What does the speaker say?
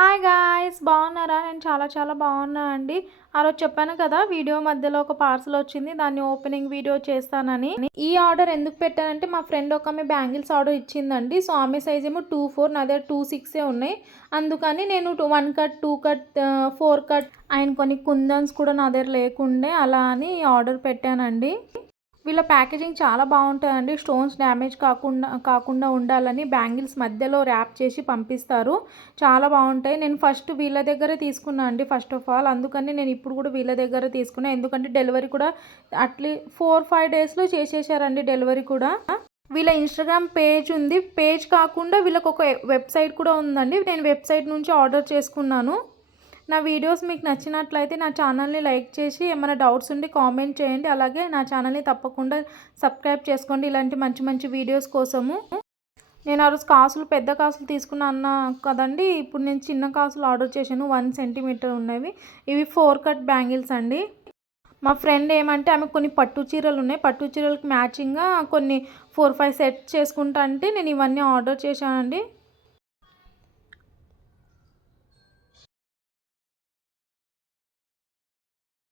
Hi guys బాగున్నారా? నేను చాలా చాలా బాగున్నా అండి. ఆ రోజు చెప్పాను కదా వీడియో మధ్యలో ఒక పార్సల్ వచ్చింది దాన్ని ఓపెనింగ్ వీడియో చేస్తానని. ఈ ఆర్డర్ ఎందుకు పెట్టానంటే మా ఫ్రెండ్ ఒక ఆమె బ్యాంగిల్స్ ఆర్డర్ ఇచ్చిందండి. సో ఆమె సైజ్ ఏమో టూ ఫోర్ నా దగ్గర టూ సిక్సే ఉన్నాయి. అందుకని నేను two one cut two cut four cut ఆయన కొన్ని కుందన్స్ కూడా నా దగ్గర లేకుండే అలా అని ఆర్డర్ పెట్టానండి. వీళ్ళ ప్యాకేజింగ్ చాలా బాగుంటుందండి స్టోన్స్ డ్యామేజ్ కాకుండా కాకుండా ఉండాలని బ్యాంగిల్స్ మధ్యలో ర్యాప్ చేసి పంపిస్తారు. చాలా బాగుంటాయి. నేను ఫస్ట్ వీళ్ళ దగ్గరే తీసుకున్నా అండి ఫస్ట్ ఆఫ్ ఆల్. అందుకని నేను ఇప్పుడు కూడా వీళ్ళ దగ్గర తీసుకున్నా. ఎందుకంటే డెలివరీ కూడా అట్లీ ఫోర్ ఫైవ్ డేస్లో చేసేసారండి డెలివరీ కూడా. వీళ్ళ ఇన్స్టాగ్రామ్ పేజ్ ఉంది. పేజ్ కాకుండా వీళ్ళకి ఒక వెబ్సైట్ కూడా ఉందండి. నేను వెబ్సైట్ నుంచి ఆర్డర్ చేసుకున్నాను. నా వీడియోస్ మీకు నచ్చినట్లయితే నా ఛానల్ని లైక్ చేసి ఏమైనా డౌట్స్ ఉండి కామెంట్ చేయండి. అలాగే నా ఛానల్ని తప్పకుండా సబ్స్క్రైబ్ చేసుకోండి. ఇలాంటి మంచి మంచి వీడియోస్ కోసము. నేను ఆ రోజు కాసులు పెద్ద కాసులు తీసుకున్నా కదండి. ఇప్పుడు నేను చిన్న కాసులు ఆర్డర్ చేశాను. వన్ సెంటీమీటర్ ఉన్నవి. ఇవి ఫోర్ కట్ బ్యాంగిల్స్ అండి. మా ఫ్రెండ్ ఏమంటే ఆమె కొన్ని పట్టు చీరలు ఉన్నాయి. పట్టు చీరలకు మ్యాచింగ్గా కొన్ని ఫోర్ ఫైవ్ సెట్స్ చేసుకుంటా అంటే నేను ఇవన్నీ ఆర్డర్ చేశానండి.